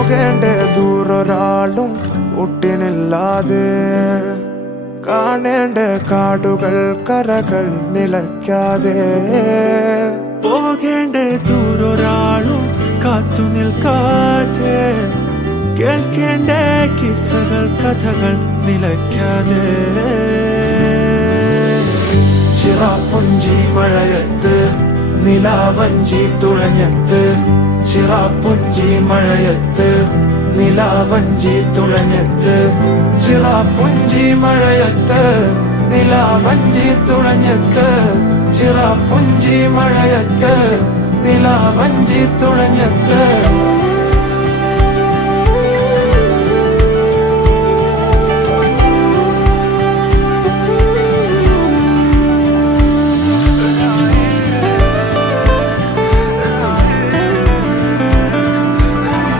പോകേണ്ട ദൂരൊരാളും ഒട്ടിനില്ലാതെ കാണേണ്ട കാടുകൾ കരകൾ നിലയ്ക്കാതെ പോകേണ്ട ദൂരൊരാളും കാത്തു നിൽക്കാതെ കേൾക്കേണ്ട കിസ്സകൾ കഥകൾ നിലയ്ക്കാതെ ചിറാപ്പുഞ്ചി മഴയത്ത് നിലാവഞ്ചി തുഴഞ്ഞത്ത് ചിറാപ്പുഞ്ചി മഴയത്ത് നിലാവഞ്ചി തുഴഞ്ഞത്ത് ചിറാപ്പുഞ്ചി മഴയത്ത് നിലാവഞ്ചി തുഴഞ്ഞത്ത് ചിറാപ്പുഞ്ചി മഴയത്ത് നിലാവഞ്ചി തുഴഞ്ഞത്ത്